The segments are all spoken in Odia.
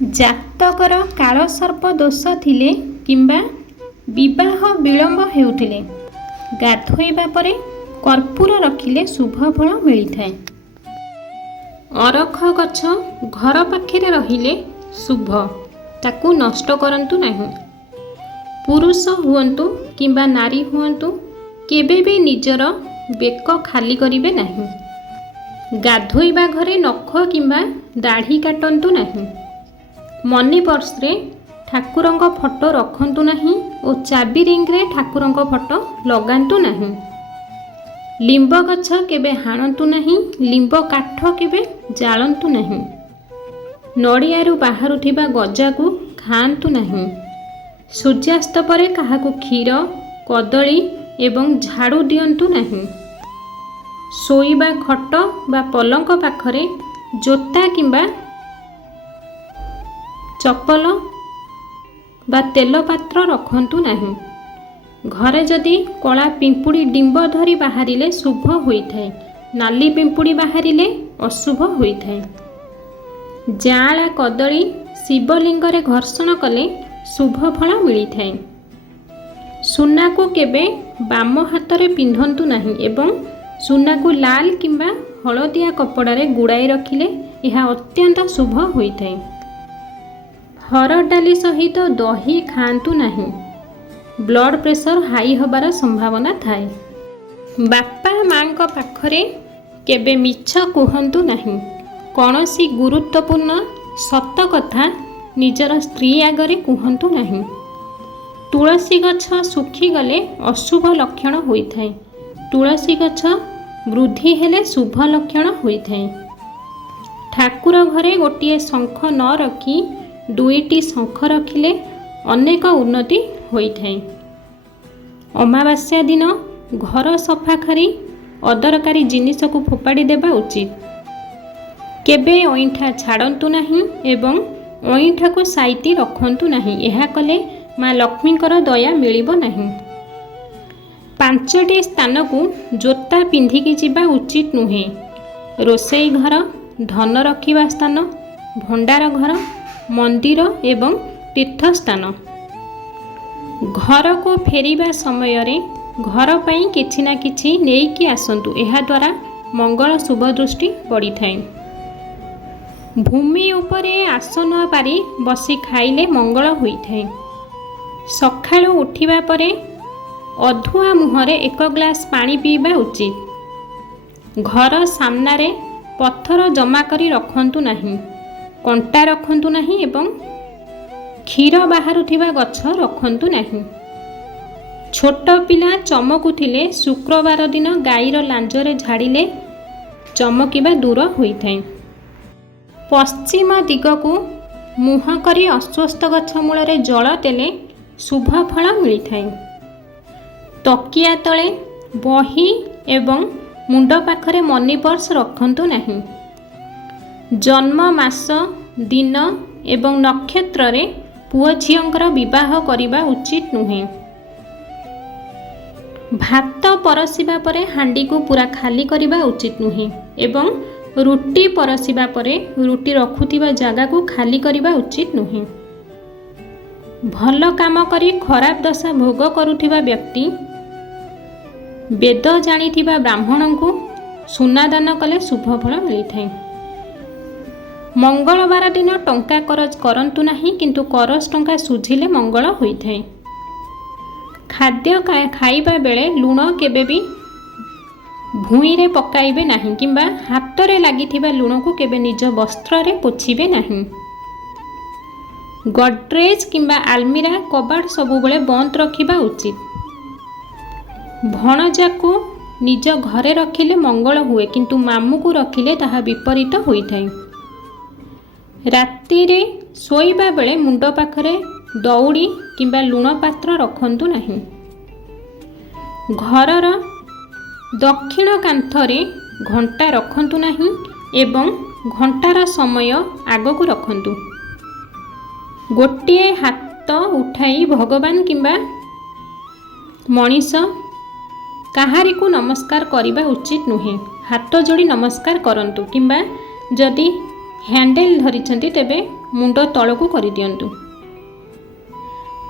ଜାତକର କାଳସର୍ପ ଦୋଷ ଥିଲେ କିମ୍ବା ବିବାହ ବିଳମ୍ବ ହେଉଥିଲେ ଗାଧୋଇବା ପରେ କର୍ପୂର ରଖିଲେ ଶୁଭ ଫଳ ମିଳିଥାଏ। ଅରଖ ଗଛ ଘର ପାଖରେ ରହିଲେ ଶୁଭ, ତାକୁ ନଷ୍ଟ କରନ୍ତୁ ନାହିଁ। ପୁରୁଷ ହୁଅନ୍ତୁ କିମ୍ବା ନାରୀ ହୁଅନ୍ତୁ କେବେ ବି ନିଜର ବେକ ଖାଲି କରିବେ ନାହିଁ। ଗାଧୋଇବା ଘରେ ନଖ କିମ୍ବା ଦାଢ଼ି କାଟନ୍ତୁ ନାହିଁ। ମନି ପର୍ସରେ ଠାକୁରଙ୍କ ଫଟୋ ରଖନ୍ତୁ ନାହିଁ ଓ ଚାବି ରିଙ୍ଗରେ ଠାକୁରଙ୍କ ଫଟୋ ଲଗାନ୍ତୁ ନାହିଁ। ଲିମ୍ବ ଗଛ କେବେ ହାଣନ୍ତୁ ନାହିଁ। ଲିମ୍ବ କାଠ କେବେ ଜାଳନ୍ତୁ ନାହିଁ। ନଡ଼ିଆରୁ ବାହାରୁଥିବା ଗଜାକୁ ଖାଆନ୍ତୁ ନାହିଁ। ସୂର୍ଯ୍ୟାସ୍ତ ପରେ କାହାକୁ କ୍ଷୀର, କଦଳୀ ଏବଂ ଝାଡ଼ୁ ଦିଅନ୍ତୁ ନାହିଁ। ଶୋଇବା ଖଟ ବା ପଲଙ୍କ ପାଖରେ ଜୋତା କିମ୍ବା ଚପଲ ବା ତେଲ ପାତ୍ର ରଖନ୍ତୁ ନାହିଁ। ଘରେ ଯଦି କଳା ପିମ୍ପୁଡ଼ି ଡିମ୍ବ ଧରି ବାହାରିଲେ ଶୁଭ ହୋଇଥାଏ। ନାଲି ପିମ୍ପୁଡ଼ି ବାହାରିଲେ ଅଶୁଭ ହୋଇଥାଏ। ଯାଆଁଳା କଦଳୀ ଶିବଲିଙ୍ଗରେ ଘର୍ଷଣ କଲେ ଶୁଭ ଫଳ ମିଳିଥାଏ। ସୁନାକୁ କେବେ ବାମ ହାତରେ ପିନ୍ଧନ୍ତୁ ନାହିଁ ଏବଂ ସୁନାକୁ ଲାଲ କିମ୍ବା ହଳଦିଆ କପଡ଼ାରେ ଗୁଡ଼ାଇ ରଖିଲେ ଏହା ଅତ୍ୟନ୍ତ ଶୁଭ ହୋଇଥାଏ। ହରଡ଼ ଡାଲି ସହିତ ଦହି ଖାଆନ୍ତୁ ନାହିଁ। ବ୍ଲଡ଼ ପ୍ରେସର ହାଇ ହେବାର ସମ୍ଭାବନା ଥାଏ। ବାପା ମାଙ୍କ ପାଖରେ କେବେ ମିଛ କୁହନ୍ତୁ ନାହିଁ। କୌଣସି ଗୁରୁତ୍ୱପୂର୍ଣ୍ଣ ସତ କଥା ନିଜର ସ୍ତ୍ରୀ ଆଗରେ କୁହନ୍ତୁ ନାହିଁ। ତୁଳସୀ ଗଛ ଶୁଖିଗଲେ ଅଶୁଭ ଲକ୍ଷଣ ହୋଇଥାଏ। ତୁଳସୀ ଗଛ ବୃଦ୍ଧି ହେଲେ ଶୁଭ ଲକ୍ଷଣ ହୋଇଥାଏ। ଠାକୁର ଘରେ ଗୋଟିଏ ଶଙ୍ଖ ନ ରଖି ଦୁଇଟି ଶଙ୍ଖ ରଖିଲେ ଅନେକ ଉନ୍ନତି ହୋଇଥାଏ। ଅମାବାସ୍ୟା ଦିନ ଘର ସଫା କରି ଅଦରକାରୀ ଜିନିଷକୁ ଫୋପାଡ଼ି ଦେବା ଉଚିତ। କେବେ ଅଇଁଠା ଛାଡ଼ନ୍ତୁ ନାହିଁ ଏବଂ ଅଇଁଠାକୁ ସାଇତି ରଖନ୍ତୁ ନାହିଁ। ଏହା କଲେ ମା ଲକ୍ଷ୍ମୀଙ୍କର ଦୟା ମିଳିବ ନାହିଁ। 5ଟି ସ୍ଥାନକୁ ଜୋତା ପିନ୍ଧିକି ଯିବା ଉଚିତ ନୁହେଁ। ରୋଷେଇ ଘର, ଧନ ରଖିବା ସ୍ଥାନ, ଭଣ୍ଡାର ଘର, ମନ୍ଦିର ଏବଂ ତୀର୍ଥସ୍ଥାନ। ଘରକୁ ଫେରିବା ସମୟରେ ଘର ପାଇଁ କିଛି ନା କିଛି ନେଇକି ଆସନ୍ତୁ। ଏହାଦ୍ୱାରା ମଙ୍ଗଳ ଶୁଭ ଦୃଷ୍ଟି ପଡ଼ିଥାଏ। ଭୂମି ଉପରେ ଆସନ ପାରି ବସି ଖାଇଲେ ମଙ୍ଗଳ ହୋଇଥାଏ। ସକାଳୁ ଉଠିବା ପରେ ଅଧୁଆ ମୁହଁରେ 1 ଗ୍ଲାସ ପାଣି ପିଇବା ଉଚିତ। ଘର ସାମ୍ନାରେ ପଥର ଜମା କରି ରଖନ୍ତୁ ନାହିଁ। କଣ୍ଟା ରଖନ୍ତୁ ନାହିଁ ଏବଂ କ୍ଷୀର ବାହାରୁଥିବା ଗଛ ରଖନ୍ତୁ ନାହିଁ। ଛୋଟ ପିଲା ଚମକୁଥିଲେ ଶୁକ୍ରବାର ଦିନ ଗାଈର ଲାଞ୍ଜରେ ଝାଡ଼ିଲେ ଚମକିବା ଦୂର ହୋଇଥାଏ। ପଶ୍ଚିମ ଦିଗକୁ ମୁହଁ କରି ଅଶ୍ୱତ୍ଥ ଗଛ ମୂଳରେ ଜଳ ଦେଲେ ଶୁଭ ଫଳ ମିଳିଥାଏ। ତକିଆ ତଳେ ବହି ଏବଂ ମୁଣ୍ଡ ପାଖରେ ମନି ପର୍ସ ରଖନ୍ତୁ ନାହିଁ। ଜନ୍ମ ମାସ, ଦିନ ଏବଂ ନକ୍ଷତ୍ରରେ ପୁଅ ଝିଅଙ୍କର ବିବାହ କରିବା ଉଚିତ ନୁହେଁ। ଭାତ ପରସିବା ପରେ ହାଣ୍ଡିକୁ ପୁରା ଖାଲି କରିବା ଉଚିତ ନୁହେଁ ଏବଂ ରୁଟି ପରସିବା ପରେ ରୁଟି ରଖୁଥିବା ଜାଗାକୁ ଖାଲି କରିବା ଉଚିତ ନୁହେଁ। ଭଲ କାମ କରି ଖରାପ ଦଶା ଭୋଗ କରୁଥିବା ବ୍ୟକ୍ତି ବେଦ ଜାଣିଥିବା ବ୍ରାହ୍ମଣଙ୍କୁ ସୁନା ଦାନ କଲେ ଶୁଭ ଫଳ ମିଳିଥାଏ। ମଙ୍ଗଳବାର ଦିନ ଟଙ୍କା କରଜ କରନ୍ତୁ ନାହିଁ, କିନ୍ତୁ କରଜ ଟଙ୍କା ସୁଝିଲେ ମଙ୍ଗଳ ହୋଇଥାଏ। ଖାଦ୍ୟ ଖାଇବା ବେଳେ ଲୁଣ କେବେ ବି ଭୁଇଁରେ ପକାଇବେ ନାହିଁ କିମ୍ବା ହାତରେ ଲାଗିଥିବା ଲୁଣକୁ କେବେ ନିଜ ବସ୍ତ୍ରରେ ପୋଛିବେ ନାହିଁ। ଗଡ୍ରେଜ୍ କିମ୍ବା ଆଲମିରା କବାଟ ସବୁବେଳେ ବନ୍ଦ ରଖିବା ଉଚିତ। ଭଣଜାକୁ ନିଜ ଘରେ ରଖିଲେ ମଙ୍ଗଳ ହୁଏ, କିନ୍ତୁ ମାମୁଁକୁ ରଖିଲେ ତାହା ବିପରୀତ ହୋଇଥାଏ। ରାତିରେ ଶୋଇବା ବେଳେ ମୁଣ୍ଡ ପାଖରେ ଦଉଡ଼ି କିମ୍ବା ଲୁଣ ପାତ୍ର ରଖନ୍ତୁ ନାହିଁ। ଘରର ଦକ୍ଷିଣ କାନ୍ଥରେ ଘଣ୍ଟା ରଖନ୍ତୁ ନାହିଁ ଏବଂ ଘଣ୍ଟାର ସମୟ ଆଗକୁ ରଖନ୍ତୁ। ଗୋଟିଏ ହାତ ଉଠାଇ ଭଗବାନ କିମ୍ବା ମଣିଷ କାହାରିକୁ ନମସ୍କାର କରିବା ଉଚିତ ନୁହେଁ। ହାତ ଯୋଡ଼ି ନମସ୍କାର କରନ୍ତୁ କିମ୍ବା ଯଦି ହ୍ୟାଣ୍ଡେଲ ଧରିଛନ୍ତି ତେବେ ମୁଣ୍ଡ ତଳକୁ କରିଦିଅନ୍ତୁ।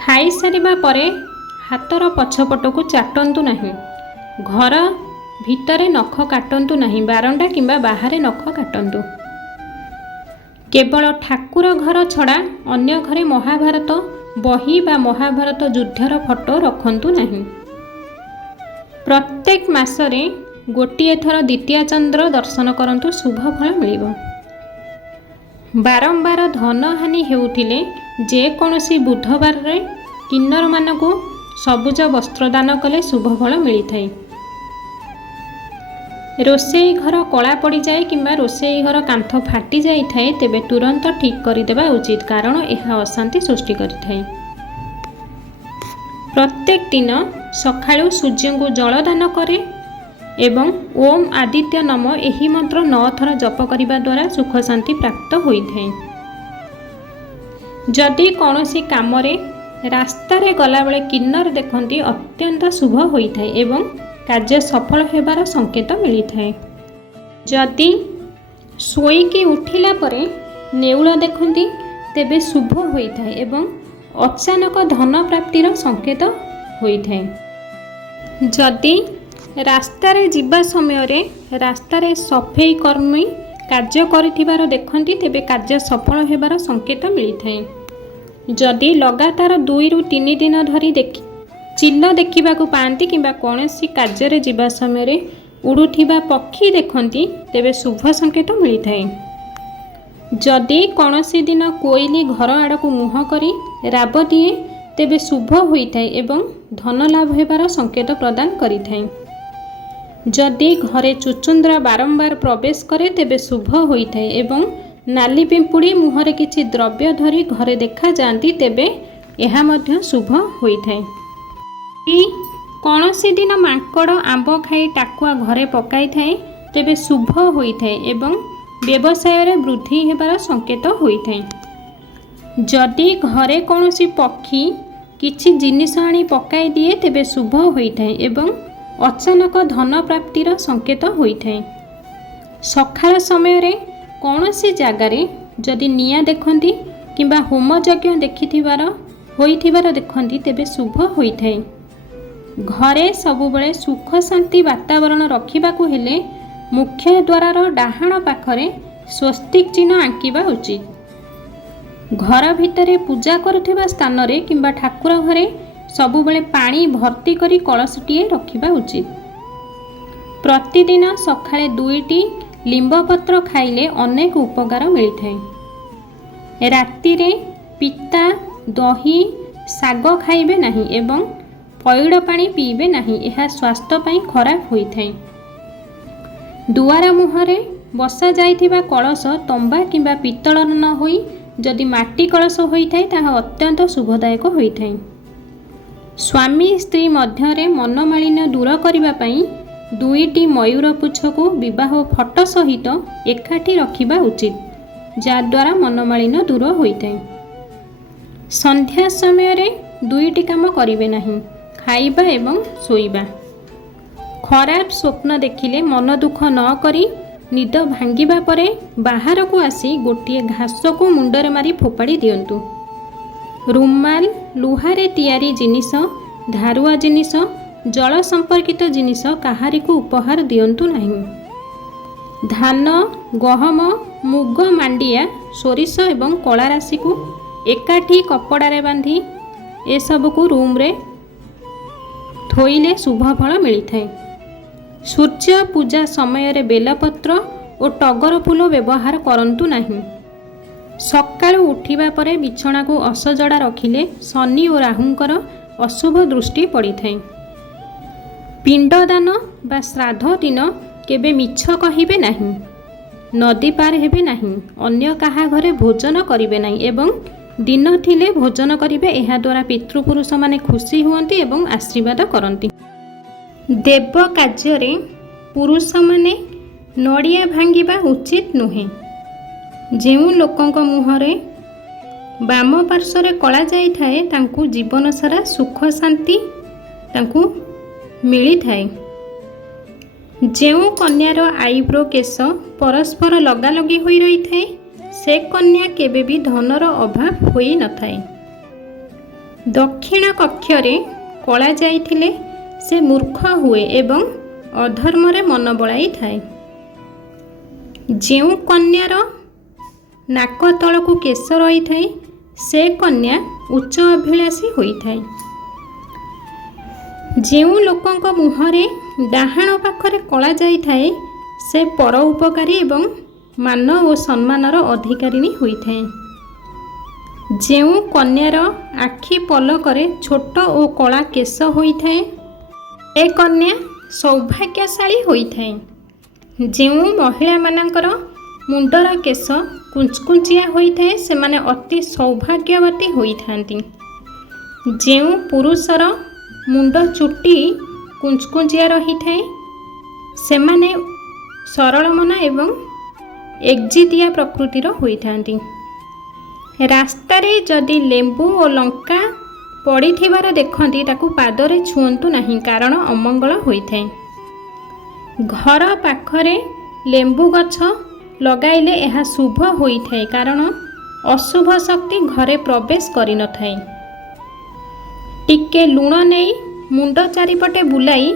ଖାଇସାରିବା ପରେ ହାତର ପଛପଟକୁ ଚାଟନ୍ତୁ ନାହିଁ। ଘର ଭିତରେ ନଖ କାଟନ୍ତୁ ନାହିଁ। ବାରଣ୍ଡା କିମ୍ବା ବାହାରେ ନଖ କାଟନ୍ତୁ। କେବଳ ଠାକୁର ଘର ଛଡ଼ା ଅନ୍ୟ ଘରେ ମହାଭାରତ ବହି ବା ମହାଭାରତ ଯୁଦ୍ଧର ଫଟୋ ରଖନ୍ତୁ ନାହିଁ। ପ୍ରତ୍ୟେକ ମାସରେ ଗୋଟିଏ ଥର ଦ୍ୱିତୀୟା ଚନ୍ଦ୍ର ଦର୍ଶନ କରନ୍ତୁ, ଶୁଭ ଫଳ ମିଳିବ। ବାରମ୍ବାର ଧନହାନି ହେଉଥିଲେ ଯେକୌଣସି ବୁଧବାରରେ କିନ୍ନରମାନଙ୍କୁ ସବୁଜ ବସ୍ତ୍ର ଦାନ କଲେ ଶୁଭ ଫଳ ମିଳିଥାଏ। ରୋଷେଇ ଘର କଳା ପଡ଼ିଯାଏ କିମ୍ବା ରୋଷେଇ ଘର କାନ୍ଥ ଫାଟି ଯାଇଥାଏ ତେବେ ତୁରନ୍ତ ଠିକ୍ କରିଦେବା ଉଚିତ, କାରଣ ଏହା ଅଶାନ୍ତି ସୃଷ୍ଟି କରିଥାଏ। ପ୍ରତ୍ୟେକ ଦିନ ସକାଳୁ ସୂର୍ଯ୍ୟଙ୍କୁ ଜଳଦାନ କରେ ଏବଂ ଓମ୍ ଆଦିତ୍ୟ ନମ ଏହି ମନ୍ତ୍ର 9 ଥର ଜପ କରିବା ଦ୍ୱାରା ସୁଖ ଶାନ୍ତି ପ୍ରାପ୍ତ ହୋଇଥାଏ। ଯଦି କୌଣସି କାମରେ ରାସ୍ତାରେ ଗଲାବେଳେ କିନ୍ନର ଦେଖନ୍ତି ଅତ୍ୟନ୍ତ ଶୁଭ ହୋଇଥାଏ ଏବଂ କାର୍ଯ୍ୟ ସଫଳ ହେବାର ସଂକେତ ମିଳିଥାଏ। ଯଦି ଶୋଇକି ଉଠିଲା ପରେ ନେଉଳ ଦେଖନ୍ତି ତେବେ ଶୁଭ ହୋଇଥାଏ ଏବଂ ଅଚାନକ ଧନ ପ୍ରାପ୍ତିର ସଂକେତ ହୋଇଥାଏ। ଯଦି ରାସ୍ତାରେ ଯିବା ସମୟରେ ରାସ୍ତାରେ ସଫେଇ କର୍ମୀ କାର୍ଯ୍ୟ କରିଥିବାର ଦେଖନ୍ତି ତେବେ କାର୍ଯ୍ୟ ସଫଳ ହେବାର ସଂକେତ ମିଳିଥାଏ। ଯଦି ଲଗାତାର 2 ରୁ 3 ଦିନ ଧରି ଚିଲ ଦେଖିବାକୁ ପାଆନ୍ତି କିମ୍ବା କୌଣସି କାର୍ଯ୍ୟରେ ଯିବା ସମୟରେ ଉଡ଼ୁଥିବା ପକ୍ଷୀ ଦେଖନ୍ତି ତେବେ ଶୁଭ ସଂକେତ ମିଳିଥାଏ। ଯଦି କୌଣସି ଦିନ କୋଇଲି ଘର ଆଡ଼କୁ ମୁହଁ କରି ରାବ ଦିଏ ତେବେ ଶୁଭ ହୋଇଥାଏ ଏବଂ ଧନ ଲାଭ ହେବାର ସଂକେତ ପ୍ରଦାନ କରିଥାଏ। ଯଦି ଘରେ ଚୁଚୁନ୍ଦ୍ରା ବାରମ୍ବାର ପ୍ରବେଶ କରେ ତେବେ ଶୁଭ ହୋଇଥାଏ ଏବଂ ନାଲି ପିମ୍ପୁଡ଼ି ମୁହଁରେ କିଛି ଦ୍ରବ୍ୟ ଧରି ଘରେ ଦେଖାଯାଆନ୍ତି ତେବେ ଏହା ମଧ୍ୟ ଶୁଭ ହୋଇଥାଏ। କୌଣସି ଦିନ ମାଙ୍କଡ଼ ଆମ୍ବ ଖାଇ ଟାକୁଆ ଘରେ ପକାଇଥାଏ ତେବେ ଶୁଭ ହୋଇଥାଏ ଏବଂ ବ୍ୟବସାୟରେ ବୃଦ୍ଧି ହେବାର ସଂକେତ ହୋଇଥାଏ। ଯଦି ଘରେ କୌଣସି ପକ୍ଷୀ କିଛି ଜିନିଷ ଆଣି ପକାଇ ଦିଏ ତେବେ ଶୁଭ ହୋଇଥାଏ ଏବଂ ଅଚାନକ ଧନ ପ୍ରାପ୍ତିର ସଂକେତ ହୋଇଥାଏ। ସକାଳ ସମୟରେ କୌଣସି ଜାଗାରେ ଯଦି ନିଆଁ ଦେଖନ୍ତି କିମ୍ବା ହୋମଯଜ୍ଞ ହୋଇଥିବାର ଦେଖନ୍ତି ତେବେ ଶୁଭ ହୋଇଥାଏ। ଘରେ ସବୁବେଳେ ସୁଖ ଶାନ୍ତି ବାତାବରଣ ରଖିବାକୁ ହେଲେ ମୁଖ୍ୟ ଦ୍ୱାରର ଡାହାଣ ପାଖରେ ସ୍ୱସ୍ତିକ ଚିହ୍ନ ଆଙ୍କିବା ଉଚିତ। ଘର ଭିତରେ ପୂଜା କରୁଥିବା ସ୍ଥାନରେ କିମ୍ବା ଠାକୁର ଘରେ ସବୁବେଳେ ପାଣି ଭର୍ତ୍ତି କରି କଳସଟିଏ ରଖିବା ଉଚିତ। ପ୍ରତିଦିନ ସକାଳେ 2ଟି ଲିମ୍ବ ପତ୍ର ଖାଇଲେ ଅନେକ ଉପକାର ମିଳିଥାଏ। ରାତିରେ ପିତା, ଦହି, ଶାଗ ଖାଇବେ ନାହିଁ ଏବଂ ପଇଡ଼ ପାଣି ପିଇବେ ନାହିଁ, ଏହା ସ୍ୱାସ୍ଥ୍ୟ ପାଇଁ ଖରାପ ହୋଇଥାଏ। ଦୁଆର ମୁହଁରେ ବସାଯାଇଥିବା କଳସ ତମ୍ବା କିମ୍ବା ପିତ୍ତଳର ନ ହୋଇ ଯଦି ମାଟି କଳସ ହୋଇଥାଏ ତାହା ଅତ୍ୟନ୍ତ ଶୁଭଦାୟକ ହୋଇଥାଏ। ସ୍ୱାମୀ ସ୍ତ୍ରୀ ମଧ୍ୟରେ ମନମାଳିନ୍ୟ ଦୂର କରିବା ପାଇଁ 2ଟି ମୟୂର ପୁଚ୍ଛକୁ ବିବାହ ଫଟୋ ସହିତ ଏକାଠି ରଖିବା ଉଚିତ, ଯାହାଦ୍ୱାରା ମନମାଳିନ୍ୟ ଦୂର ହୋଇଥାଏ। ସନ୍ଧ୍ୟା ସମୟରେ 2ଟି କାମ କରିବେ ନାହିଁ, ଖାଇବା ଏବଂ ଶୋଇବା। ଖରାପ ସ୍ୱପ୍ନ ଦେଖିଲେ ମନ ଦୁଃଖ ନ କରି ନିଦ ଭାଙ୍ଗିବା ପରେ ବାହାରକୁ ଆସି ଗୋଟିଏ ଘାସକୁ ମୁଣ୍ଡରେ ମାରି ଫୋପାଡ଼ି ଦିଅନ୍ତୁ। ରୁମାଲ, ଲୁହାରେ ତିଆରି ଜିନିଷ, ଧାରୁଆ ଜିନିଷ, ଜଳ ସମ୍ପର୍କିତ ଜିନିଷ କାହାରିକୁ ଉପହାର ଦିଅନ୍ତୁ ନାହିଁ। ଧାନ, ଗହମ, ମୁଗ, ମାଣ୍ଡିଆ, ସୋରିଷ ଏବଂ କଳା ରାଶିକୁ ଏକାଠି କପଡ଼ାରେ ବାନ୍ଧି ଏସବୁକୁ ରୁମ୍ରେ ଥୋଇଲେ ଶୁଭ ଫଳ ମିଳିଥାଏ। ସୂର୍ଯ୍ୟ ପୂଜା ସମୟରେ ବେଲପତ୍ର ଓ ଟଗର ଫୁଲ ବ୍ୟବହାର କରନ୍ତୁ ନାହିଁ। ସକାଳୁ ଉଠିବା ପରେ ବିଛଣାକୁ ଅସଜଡ଼ା ରଖିଲେ ଶନି ଓ ରାହୁଙ୍କର ଅଶୁଭ ଦୃଷ୍ଟି ପଡ଼ିଥାଏ। ପିଣ୍ଡଦାନ ବା ଶ୍ରାଦ୍ଧ ଦିନ କେବେ ମିଛ କହିବେ ନାହିଁ। ନଦୀ ପାର ହେବେ ନାହିଁ, ଅନ୍ୟ କାହା ଘରେ ଭୋଜନ କରିବେ ନାହିଁ ଏବଂ ଦିନ ଥିଲେ ଭୋଜନ କରିବେ। ଏହାଦ୍ୱାରା ପିତୃପୁରୁଷମାନେ ଖୁସି ହୁଅନ୍ତି ଏବଂ ଆଶୀର୍ବାଦ କରନ୍ତି। ଦେବ କାର୍ଯ୍ୟରେ ପୁରୁଷମାନେ ନଡ଼ିଆ ଭାଙ୍ଗିବା ଉଚିତ ନୁହେଁ। ଯେଉଁ ଲୋକଙ୍କ ମୁହଁରେ ବାମ ପାର୍ଶ୍ୱରେ କଳା ଯାଇଥାଏ ତାଙ୍କୁ ଜୀବନ ସାରା ସୁଖ ଶାନ୍ତି ତାଙ୍କୁ ମିଳିଥାଏ। ଯେଉଁ କନ୍ୟାର ଆଇବ୍ରୋ କେଶ ପରସ୍ପର ଲଗାଲଗି ହୋଇ ରହିଥାଏ ସେ କନ୍ୟା କେବେ ବି ଧନର ଅଭାବ ହୋଇନଥାଏ। ଦକ୍ଷିଣ କକ୍ଷରେ କଳା ଯାଇଥିଲେ ସେ ମୂର୍ଖ ହୁଏ ଏବଂ ଅଧର୍ମରେ ମନ ବଳାଇଥାଏ। ଯେଉଁ କନ୍ୟାର ନାକ ତଳକୁ କେଶ ରହିଥାଏ ସେ କନ୍ୟା ଉଚ୍ଚ ଅଭିଳାଷୀ ହୋଇଥାଏ। ଯେଉଁ ଲୋକଙ୍କ ମୁହଁରେ ଡାହାଣ ପାଖରେ କଳା ଯାଇଥାଏ ସେ ପର ଉପକାରୀ ଏବଂ ମାନ ଓ ସମ୍ମାନର ଅଧିକାରିଣୀ ହୋଇଥାଏ। ଯେଉଁ କନ୍ୟାର ଆଖି ପଲକରେ ଛୋଟ ଓ କଳା କେଶ ହୋଇଥାଏ ଏ କନ୍ୟା ସୌଭାଗ୍ୟଶାଳୀ ହୋଇଥାଏ। ଯେଉଁ ମହିଳାମାନଙ୍କର ମୁଣ୍ଡର କେଶ କୁଞ୍ଚକୁଞ୍ଚିଆ ହୋଇଥାଏ ସେମାନେ ଅତି ସୌଭାଗ୍ୟବତୀ ହୋଇଥାନ୍ତି। ଯେଉଁ ପୁରୁଷର ମୁଣ୍ଡ ଚୁଟି କୁଞ୍ଚକୁଞ୍ଚିଆ ରହିଥାଏ ସେମାନେ ସରଳ ମନା ଏବଂ ଏକଜିଦିଆ ପ୍ରକୃତିର ହୋଇଥାନ୍ତି। ରାସ୍ତାରେ ଯଦି ଲେମ୍ବୁ ଓ ଲଙ୍କା ପଡ଼ିଥିବାର ଦେଖନ୍ତି ତାକୁ ପାଦରେ ଛୁଅନ୍ତୁ ନାହିଁ କାରଣ ଅମଙ୍ଗଳ ହୋଇଥାଏ। ଘର ପାଖରେ ଲେମ୍ବୁ ଗଛ ଲଗାଇଲେ ଏହା ଶୁଭ ହୋଇଥାଏ କାରଣ ଅଶୁଭ ଶକ୍ତି ଘରେ ପ୍ରବେଶ କରିନଥାଏ। ଟିକେ ଲୁଣ ନେଇ ମୁଣ୍ଡ ଚାରିପଟେ ବୁଲାଇ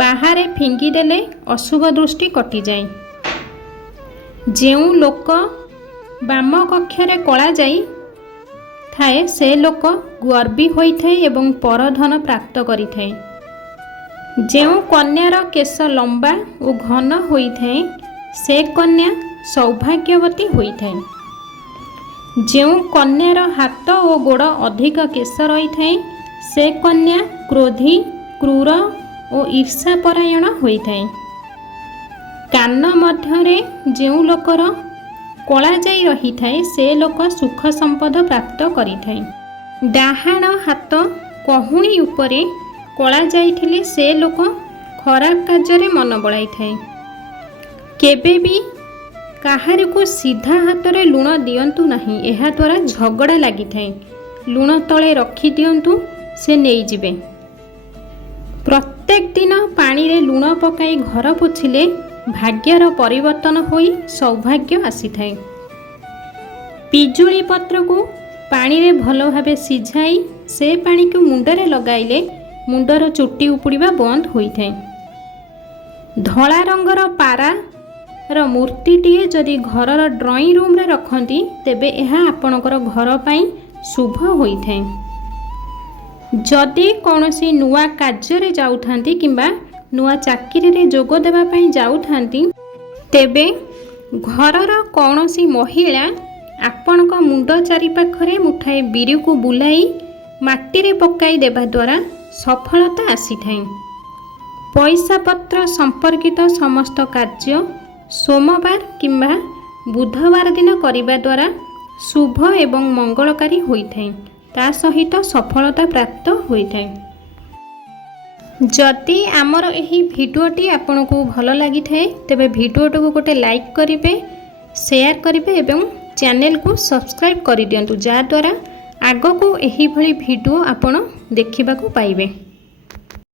ବାହାରେ ଫିଙ୍ଗିଦେଲେ ଅଶୁଭ ଦୃଷ୍ଟି କଟିଯାଏ। ଯେଉଁ ଲୋକ ବାମ କକ୍ଷରେ କଳା ଯାଇ ଥାଏ ସେ ଲୋକ ଗର୍ବୀ ହୋଇଥାଏ ଏବଂ ପରଧନ ପ୍ରାପ୍ତ କରିଥାଏ। ଯେଉଁ କନ୍ୟାର କେଶ ଲମ୍ବା ଓ ଘନ ହୋଇଥାଏ ସେ କନ୍ୟା ସୌଭାଗ୍ୟବତୀ ହୋଇଥାଏ। ଯେଉଁ କନ୍ୟାର ହାତ ଓ ଗୋଡ଼ ଅଧିକ କେଶ ରହିଥାଏ ସେ କନ୍ୟା କ୍ରୋଧୀ, କ୍ରୂର ଓ ଈର୍ଷାପରାୟଣ ହୋଇଥାଏ। କାନ ମଧ୍ୟରେ ଯେଉଁ ଲୋକର କଳା ଯାଇ ରହିଥାଏ ସେ ଲୋକ ସୁଖ ସମ୍ପଦ ପ୍ରାପ୍ତ କରିଥାଏ। ଡାହାଣ ହାତ କହୁଣୀ ଉପରେ କଳା ଯାଇଥିଲେ ସେ ଲୋକ ଖରାପ କାର୍ଯ୍ୟରେ ମନ ବଳାଇଥାଏ। କେବେ ବି କାହାରିକୁ ସିଧା ହାତରେ ଲୁଣ ଦିଅନ୍ତୁ ନାହିଁ, ଏହାଦ୍ୱାରା ଝଗଡ଼ା ଲାଗିଥାଏ। ଲୁଣ ତଳେ ରଖିଦିଅନ୍ତୁ ସେ ନେଇଯିବେ। ପ୍ରତ୍ୟେକ ଦିନ ପାଣିରେ ଲୁଣ ପକାଇ ଘର ପୋଛିଲେ ଭାଗ୍ୟର ପରିବର୍ତ୍ତନ ହୋଇ ସୌଭାଗ୍ୟ ଆସିଥାଏ। ପିଜୁଳି ପତ୍ରକୁ ପାଣିରେ ଭଲ ଭାବେ ସିଝାଇ ସେ ପାଣିକୁ ମୁଣ୍ଡରେ ଲଗାଇଲେ ମୁଣ୍ଡର ଚୁଟି ଉପୁଡ଼ିବା ବନ୍ଦ ହୋଇଥାଏ। ଧଳା ରଙ୍ଗର ପାରାର ମୂର୍ତ୍ତିଟିଏ ଯଦି ଘରର ଡ୍ରଇଂ ରୁମ୍ରେ ରଖନ୍ତି ତେବେ ଏହା ଆପଣଙ୍କର ଘର ପାଇଁ ଶୁଭ ହୋଇଥାଏ। ଯଦି କୌଣସି ନୂଆ କାର୍ଯ୍ୟରେ ଯାଉଥାନ୍ତି କିମ୍ବା ନୂଆ ଚାକିରିରେ ଯୋଗ ଦେବା ପାଇଁ ଯାଉଥାନ୍ତି ତେବେ ଘରର କୌଣସି ମହିଳା ଆପଣଙ୍କ ମୁଣ୍ଡ ଚାରିପାଖରେ ମୁଠାଏ ବିରିକୁ ବୁଲାଇ ମାଟିରେ ପକାଇ ଦେବା ଦ୍ୱାରା ସଫଳତା ଆସିଥାଏ। ପଇସା ପତ୍ର ସମ୍ପର୍କିତ ସମସ୍ତ କାର୍ଯ୍ୟ ସୋମବାର କିମ୍ବା ବୁଧବାର ଦିନ କରିବା ଦ୍ୱାରା ଶୁଭ ଏବଂ ମଙ୍ଗଳକାରୀ ହୋଇଥାଏ। ତା ସହିତ ସଫଳତା ପ୍ରାପ୍ତ ହୋଇଥାଏ। ଯଦି ଆମର ଏହି ଭିଡ଼ିଓଟି ଆପଣଙ୍କୁ ଭଲ ଲାଗିଥାଏ ତେବେ ଭିଡ଼ିଓଟିକୁ ଗୋଟେ ଲାଇକ୍ କରିବେ, ସେୟାର କରିବେ ଏବଂ ଚ୍ୟାନେଲକୁ ସବସ୍କ୍ରାଇବ୍ କରିଦିଅନ୍ତୁ ଯାହାଦ୍ୱାରା ଆଗକୁ ଏହିଭଳି ଭିଡ଼ିଓ ଆପଣ ଦେଖିବାକୁ ପାଇବେ।